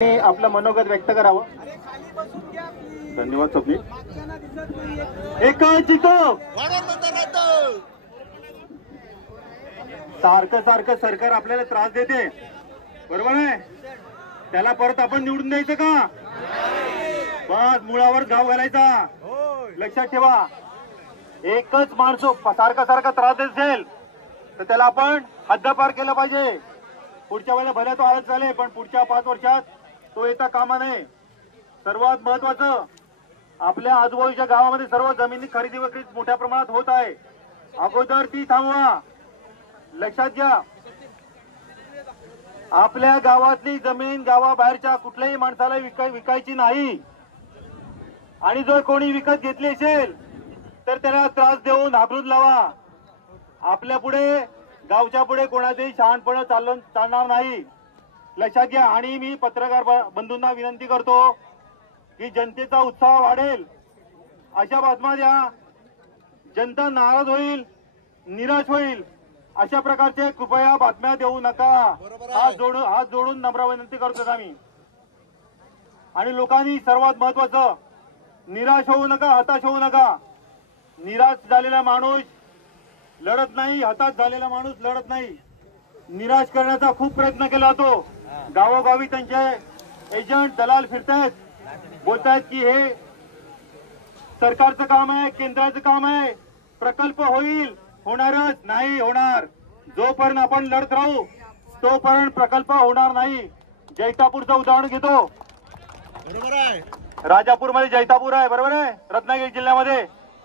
आपलं मनोगत व्यक्त करावं। धन्यवाद स्वप्नील। सारखं सारखं सरकार आपल्याला त्रास देते, बरोबर आहे? त्याला परत आपण निवडून द्यायचं का? बस मुळावर घाव घालायचा। लक्षात ठेवा, एकच माणूस सारखा सारखा त्रास देत असेल तर त्याला आपण हद्दपार केलं पाहिजे। पुढच्या वेळेला भले तो आळस झाले, पण पुढच्या 5 वर्षात तो येता कामा नये। सर्वात महत्वाचं, आपल्या आजूबाजूच्या गावामध्ये सर्व जमिनी खरेदी विक्री मोठ्या प्रमाणात होत आहे, अगोदर ती थांबवा। लक्षात घ्या, आपल्या गावातली जमीन गावाबाहेरच्या कुठल्याही माणसाला विकायची नाही। आणि जर कोणी विकत घेतली असेल तर त्याला त्रास देऊन हाकलून लावा। आपल्या पुढे गावच्या पुढे कोणाचंही शहाणपण चालणार नाही, लक्षात घ्या। आणि मी पत्रकार बंधूंना विनंती करतो की जनतेचा उत्साह वाढेल अशा बातम्या द्या, जनता नाराज होईल, निराश होईल, अशा प्रकारचे कृपया बातम्या देऊ नका। हात जोडून नम्र विनंती करतो आम्ही। आणि लोकांनी सर्वात महत्वाचं, निराश होऊ नका, हताश होऊ नका। निराश झालेला माणूस लढत नाही, हताश झालेला माणूस लढत नाही। निराश करण्याचा खूप प्रयत्न केला जातो। गावोगावी त्यांचे एजंट दलाल फिरतायत, बोलतायत की हे सरकारचं काम आहे, केंद्राचं काम आहे, प्रकल्प होईल, होणारच नाही होणार। जोपर्यंत आपण लढत राहू तोपर्यंत प्रकल्प होणार नाही। जैतापूरचं उदाहरण घेतो, बरोबर आहे? राजापूरमध्ये जैतापूर आहे, बरोबर आहे? रत्नागिरी जिल्ह्यामध्ये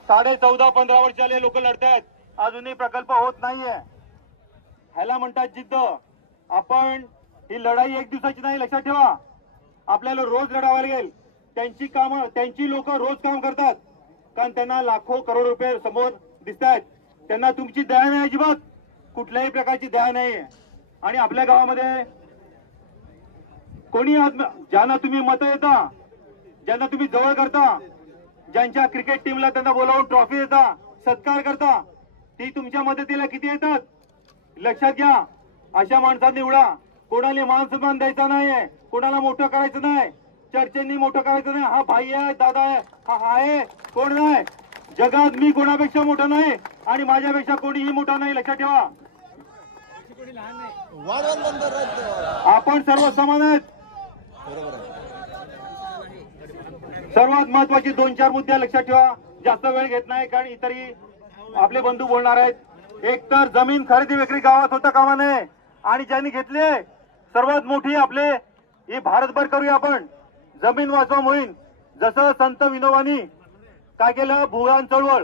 14.5-15 वर्षाले लोक लढतायत, अजूनही प्रकल्प होत नाहीये। ह्याला म्हणतात जिद्द। आपण ही लढाई एक दिवसाची नाही, लक्षात ठेवा। आपल्याला रोज लढावं लागेल। त्यांची लोक रोज काम करतात, कारण त्यांना लाखो करोड रुपये समोर दिसतात। त्यांना तुमची दया नाही, अजिबात कुठल्याही प्रकारची दया नाही। आणि आपल्या गावामध्ये कोणी ज्यांना तुम्ही मतं देता, ज्यांना तुम्ही जवळ करता, ज्यांच्या क्रिकेट टीमला त्यांना बोलावून ट्रॉफी देता, सत्कार करता, ती तुमच्या मदतीला किती येतात? लक्षात घ्या, अशा माणसांनी निवडा। कोणाला मान सन्मान द्यायचा नाहीये, कोणाला मोठं करायचं नाही, चर्चेंनी मोठं करायचं नाही। हा भाई आहे, दादा आहे, हा आहे, कोण नाही। जगात मी कोणापेक्षा मोठा नाही आणि माझ्यापेक्षा कोणीही मोठा नाही, लक्षात ठेवा। आपण सर्व समान आहेत। सर्वात महत्वाची 2-4 मुद्दे लक्षात ठेवा, जास्त वेळ घेत नाही, कारण इतरही आपले बंधू बोलणार आहेत। एक तर जमीन खरेदी विक्री गावात होता कामा नये, आणि ज्यांनी घेतली सर्वात मोठी आपले ही भारतभर करूया आपण जमीन वाचवा मोहीम। जसं संत विनोबांनी काय केलं, भूदान चळवळ,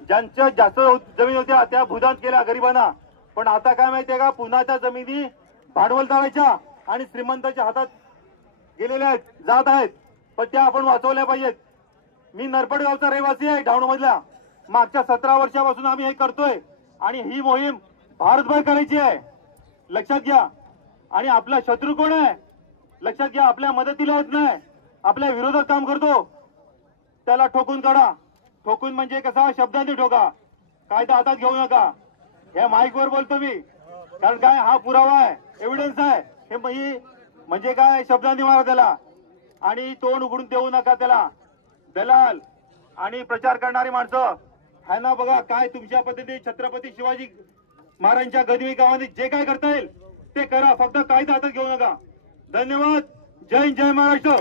ज्यांच्या जास्त जमीन होत्या त्या भूदान केल्या गरिबांना। पण आता काय माहितीये का, पुण्याच्या जमिनी भांडवलदाराच्या आणि श्रीमंतांच्या हातात गेलेल्या आहेत, जात आहेत, पण त्या आपण वाचवल्या पाहिजेत। मी नरपड गावचा रहिवासी आहे, डहाणू मधला। मागच्या 17 वर्षापासून आम्ही हे करतोय आणि ही मोहीम भारतभर करायची आहे, लक्षात घ्या। आणि आपला शत्रू कोण आहे? लक्षात घ्या, आपल्या मदतीला येत नाही, आपल्या विरोधात काम करतो, त्याला ठोकून काढा। ठोकून म्हणजे कसा, शब्दांनी ठोका, कायदा हातात घेऊ नका। हे माईक वर बोलतो मी, कारण काय, हा पुरावा आहे, एव्हिडन्स आहे। हे म्हणजे काय, शब्दांनी मारा त्याला आणि तोंड उघडून देऊ नका त्याला। दलाल आणि प्रचार करणारी माणसं ह्यांना बघा, काय तुमच्या पद्धतीने छत्रपती शिवाजी महाराजांच्या गदिमी गावाने जे काय करता येईल ते करा, फक्त कायदा हातात घेऊ नका। धन्यवाद। जय हिंद, जय महाराष्ट्र।